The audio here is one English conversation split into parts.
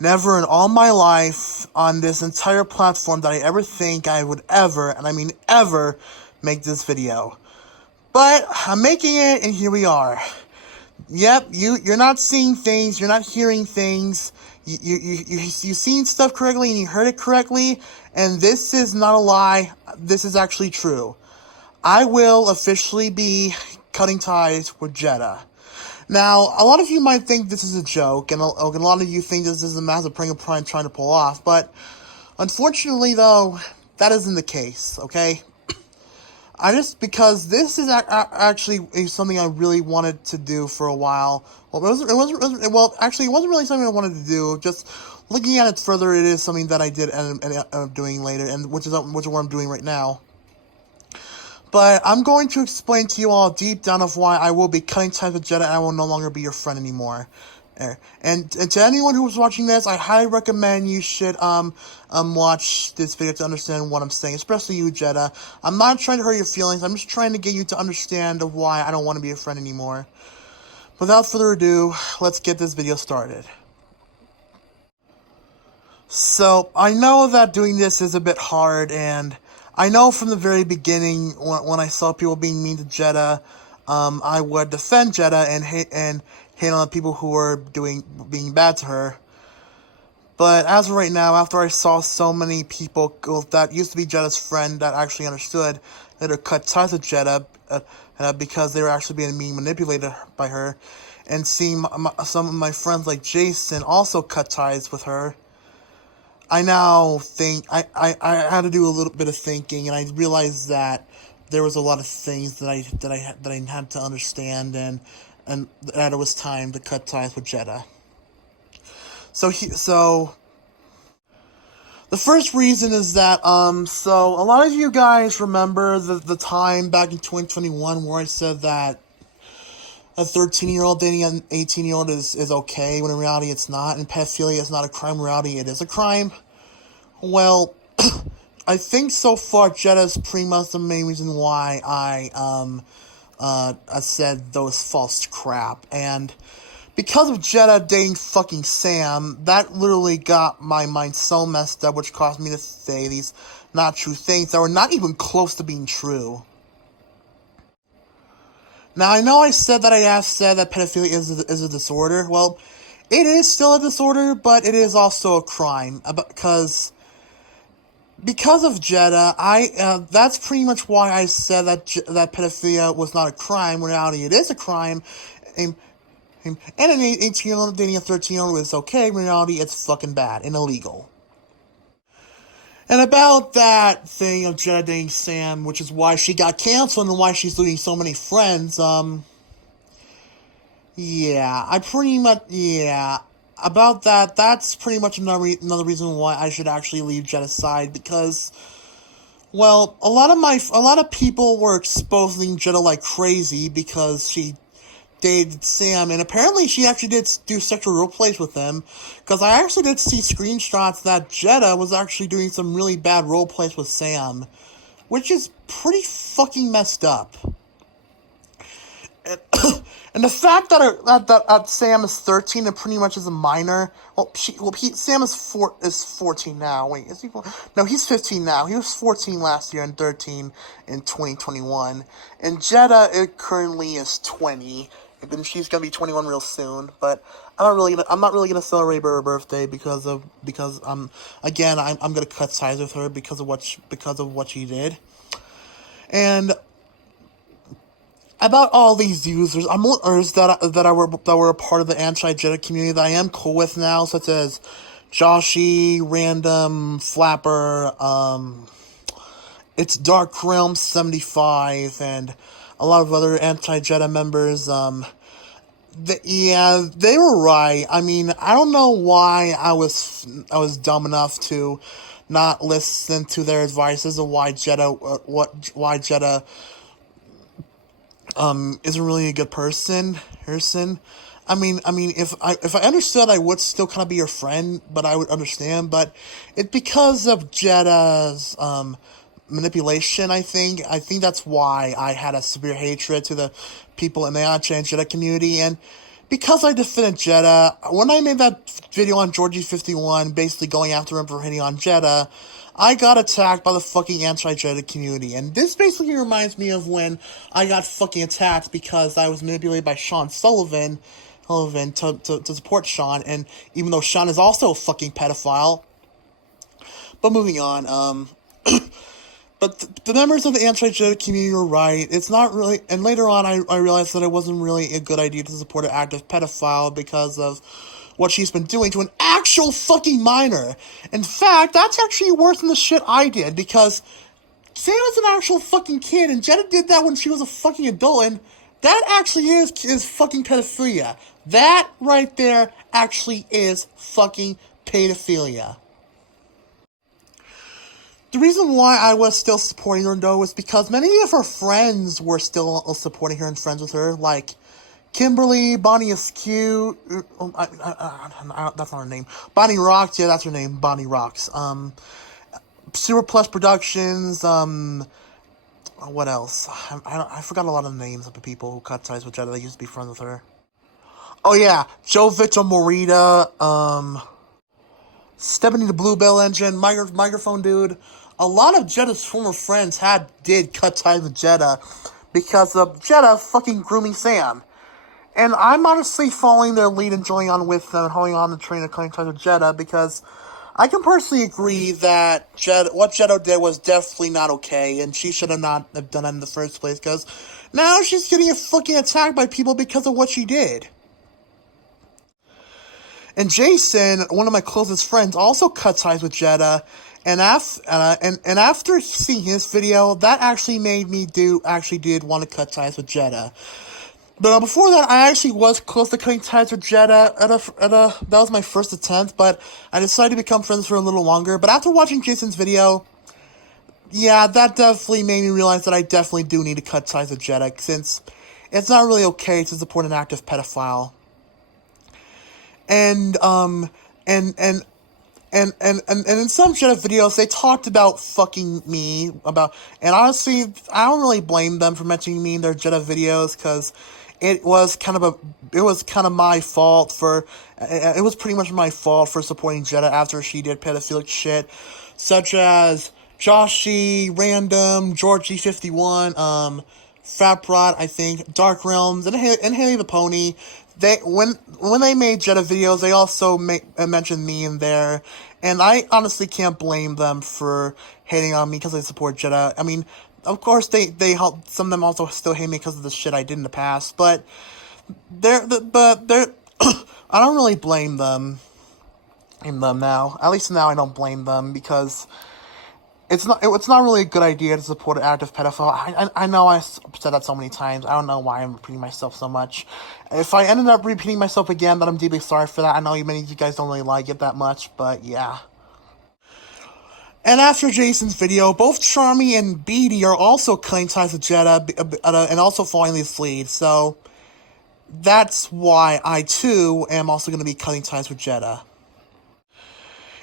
Never in all my life on this entire platform did I ever think I would ever, and I mean ever, make this video. But I'm making it, and here we are. Yep, you're not seeing things, you're not hearing things. You seen stuff correctly and you heard it correctly, and this is not a lie. This is actually true. I will officially be cutting ties with Jetta. Now, a lot of you might think this is a joke, and a lot of you think this is a massive prank I'm trying to pull off, but unfortunately, though, that isn't the case, okay? Because this is actually something I really wanted to do for a while. Well, actually, it wasn't really something I wanted to do. Just looking at it further, it is something that I did end up doing later, and which is what I'm doing right now. But I'm going to explain to you all deep down of why I will be cutting ties with Jetta and I will no longer be your friend anymore. And to anyone who's watching this, I highly recommend you should watch this video to understand what I'm saying, especially you, Jetta. I'm not trying to hurt your feelings. I'm just trying to get you to understand of why I don't want to be a friend anymore. Without further ado, let's get this video started. So, I know that doing this is a bit hard, and I know from the very beginning when I saw people being mean to Jetta, I would defend Jetta and hate on the people who were being bad to her. But as of right now, after I saw so many people that used to be Jetta's friend that actually understood that had cut ties with Jetta because they were actually being manipulated by her, and seeing some of my friends like Jason also cut ties with her, I now think I had to do a little bit of thinking, and I realized that there was a lot of things that I had to understand, and that it was time to cut ties with Jetta. So the first reason is that so a lot of you guys remember the time back in 2021 where I said that a 13-year-old dating an 18-year-old is okay, when in reality it's not, and pedophilia is not a crime. In reality, it is a crime. Well, I think so far Jetta's pretty much the main reason why I said those false crap, and because of Jetta dating fucking Sam, that literally got my mind so messed up, which caused me to say these not true things that were not even close to being true. Now, I know I said that pedophilia is a disorder. Well, it is still a disorder, but it is also a crime, because of Jetta, that's pretty much why I said that pedophilia was not a crime. When in reality, it is a crime, and an 18-year-old dating a 13-year-old is okay. When in reality, it's fucking bad and illegal. And about that thing of Jetta dating Sam, which is why she got canceled and why she's losing so many friends, about that, that's pretty much another reason why I should actually leave Jetta's side, because, well, a lot of people were exposing Jetta like crazy because she dated Sam, and apparently she actually did do sexual role plays with him, because I actually did see screenshots that Jetta was actually doing some really bad role plays with Sam, which is pretty fucking messed up. And the fact that Sam is 13 and pretty much is a minor. Sam is 14 now. Wait, is he? No, he's 15 now. He was 14 last year and 13 in 2021. And Jetta currently is 20. And she's gonna be 21 real soon. But I'm not really gonna celebrate her birthday because I'm gonna cut ties with her because of what she did. And about all these users that were a part of the anti-Jetta community that I am cool with now, such as Joshy, Random, Flapper, it's Dark Realm 75, and a lot of other anti-Jetta members. They were right. I mean, I don't know why I was dumb enough to not listen to their advices of why Jetta isn't really a good person. I mean, if I understood, I would still kind of be your friend, but I would understand. But it's because of Jetta's manipulation. I think that's why I had a severe hatred to the people in the Jetta community, and because I defended Jetta, when I made that video on Georgie51, basically going after him for hitting on Jetta, I got attacked by the fucking anti-Jetta community. And this basically reminds me of when I got fucking attacked because I was manipulated by Sean Sullivan to support Sean, and even though Sean is also a fucking pedophile. But moving on, but the members of the anti-Jetta community were right. It's not really, and later on I realized that it wasn't really a good idea to support an active pedophile because of what she's been doing to an actual fucking minor. In fact, that's actually worse than the shit I did, because Sam was an actual fucking kid, and Jetta did that when she was a fucking adult, and that actually is fucking pedophilia. That right there actually is fucking pedophilia. The reason why I was still supporting her, though, was because many of her friends were still supporting her and friends with her, like Kimberly, Bonnie Askew, that's not her name. Bonnie Rocks, yeah, that's her name, Bonnie Rocks. Super Plus Productions, what else? I forgot a lot of the names of the people who cut ties with Jetta that used to be friends with her. Oh yeah, Joe Victor Morita, Stephanie the Bluebell Engine, Microphone Dude. A lot of Jetta's former friends did cut ties with Jetta because of Jetta fucking grooming Sam. And I'm honestly following their lead and joining on with them and holding on the train of cutting ties with Jetta because I can personally agree that what Jetta did was definitely not okay, and she should have not have done it in the first place because now she's getting fucking attacked by people because of what she did. And Jason, one of my closest friends, also cut ties with Jetta, and after seeing his video, that actually made me did want to cut ties with Jetta. But before that, I actually was close to cutting ties with Jetta that was my first attempt, but I decided to become friends for a little longer. But after watching Jason's video, yeah, that definitely made me realize that I definitely do need to cut ties with Jetta, since it's not really okay to support an active pedophile. And in some Jetta videos, they talked about fucking me, and honestly, I don't really blame them for mentioning me in their Jetta videos, because it was kind of my fault it was pretty much my fault for supporting Jetta after she did pedophilic shit, such as Joshy, Random, Georgie51, Faprot, I think, Dark Realms, and Haley the Pony. When they made Jetta videos, they also mentioned me in there, and I honestly can't blame them for hating on me because I support Jetta. I mean, of course they help. Some of them also still hate me because of the shit I did in the past, but they're I don't really blame them. Now. At least now I don't blame them because it's not really a good idea to support an active pedophile. I know I said that so many times. I don't know why I'm repeating myself so much. If I ended up repeating myself again, then I'm deeply sorry for that. I know many of you guys don't really like it that much, but yeah. And after Jason's video, both Charmy and Beatty are also cutting ties with Jetta and also following this lead. So that's why I too am also going to be cutting ties with Jetta.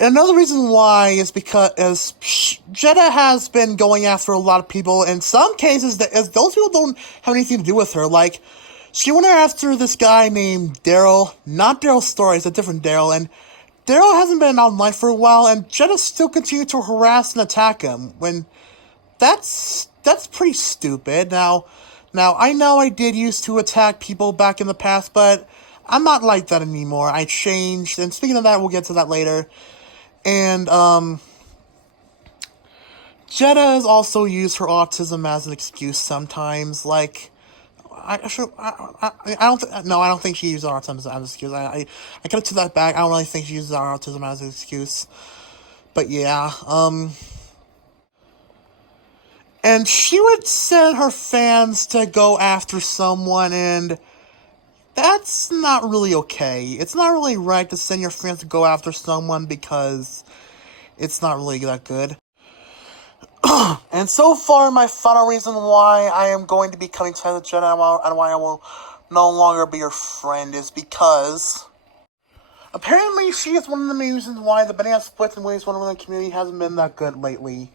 And another reason why is because Jetta has been going after a lot of people. In some cases, as those people don't have anything to do with her. Like, she went after this guy named Daryl. Not Daryl Story, it's a different Daryl. And Daryl hasn't been online for a while, and Jetta still continued to harass and attack him. When that's pretty stupid. Now I know I did used to attack people back in the past, but I'm not like that anymore. I changed. And speaking of that, we'll get to that later. And, Jetta has also used her autism as an excuse sometimes, like, I don't think she uses autism as an excuse. I gotta take that back. I don't really think she uses our autism as an excuse. But yeah, and she would send her fans to go after someone, and that's not really okay. It's not really right to send your fans to go after someone because it's not really that good. And so far, my final reason why I am going to be cutting ties with Jetta and why I will no longer be your friend is because apparently she is one of the main reasons why the banana splits and ways one of the community hasn't been that good lately.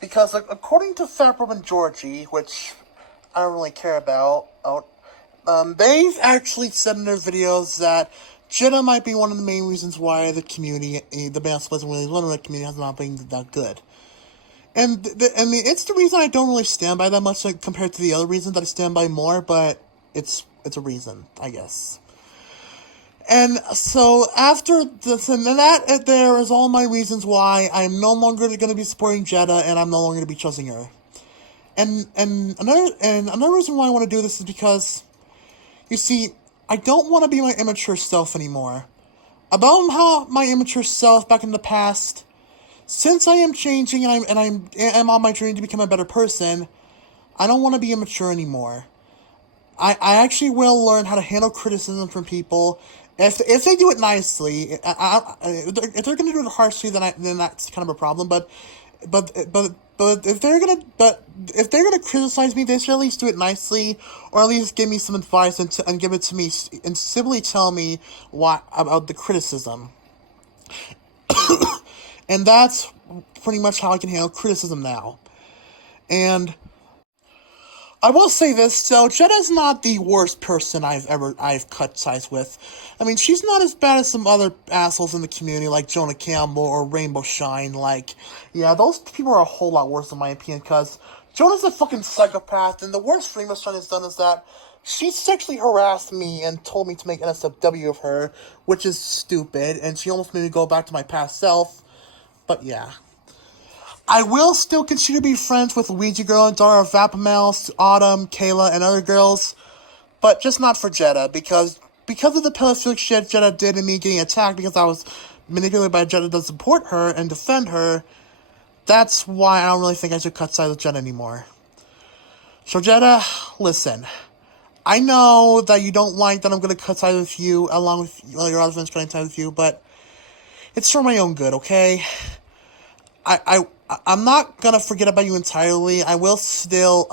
Because according to Fat Rob and Georgie, which I don't really care about, They've actually said in their videos that Jetta might be one of the main reasons why the community, the Band Splits really one of the community has not been that good. And it's the reason I don't really stand by that much, like, compared to the other reasons that I stand by more. But it's a reason, I guess. And so after this, and that there is all my reasons why I'm no longer going to be supporting Jetta, and I'm no longer going to be trusting her. And another reason why I want to do this is because, you see, I don't want to be my immature self anymore. About how my immature self back in the past, since I am changing and I'm on my journey to become a better person, I don't want to be immature anymore. I actually will learn how to handle criticism from people. If they do it nicely, if they're gonna do it harshly, then that's kind of a problem. But if they're gonna criticize me, they should at least do it nicely, or at least give me some advice and give it to me and simply tell me why about the criticism. And that's pretty much how I can handle criticism now. And I will say this, so Jetta's not the worst person I've cut ties with. I mean, she's not as bad as some other assholes in the community like Jonah Campbell or Rainbow Shine. Like, yeah, those people are a whole lot worse in my opinion, because Jonah's a fucking psychopath, and the worst Rainbow Shine has done is that she sexually harassed me and told me to make NSFW of her, which is stupid, and she almost made me go back to my past self. But yeah. I will still continue to be friends with Luigi Girl and Dara Vapamel, Autumn, Kayla, and other girls, but just not for Jetta, because of the pedophilic shit Jetta did and me getting attacked because I was manipulated by Jetta to support her and defend her. That's why I don't really think I should cut ties with Jetta anymore. So Jetta, listen. I know that you don't like that I'm going to cut ties with you, along with your other friends cutting ties with you, but it's for my own good, okay? I'm not gonna forget about you entirely. I will still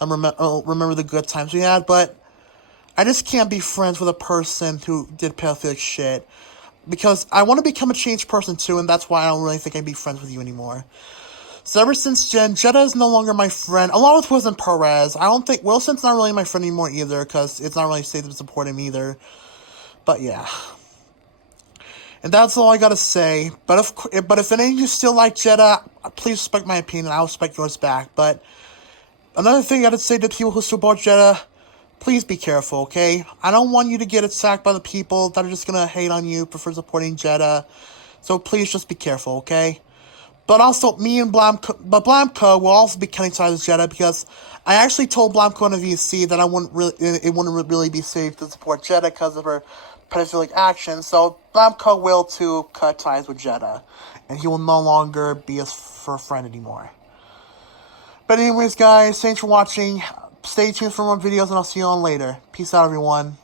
remember the good times we had, but I just can't be friends with a person who did pedophilic shit, because I want to become a changed person too, and that's why I don't really think I'd be friends with you anymore. So ever since Jetta is no longer my friend, along with Wilson Perez. I don't think Wilson's not really my friend anymore either, because it's not really safe to support him either. But yeah. And that's all I gotta say. But if any of you still like Jetta, please respect my opinion. I'll respect yours back. But another thing I gotta say to people who support Jetta, please be careful, okay? I don't want you to get attacked by the people that are just gonna hate on you for supporting Jetta. So please just be careful, okay? But also, me and Blamco will also be cutting ties with Jetta, because I actually told Blamco in a VC that it wouldn't really be safe to support Jetta because of her pedophilic actions. So Blamco will too cut ties with Jetta, and he will no longer be her friend anymore. But anyways, guys, thanks for watching. Stay tuned for more videos, and I'll see you on later. Peace out, everyone.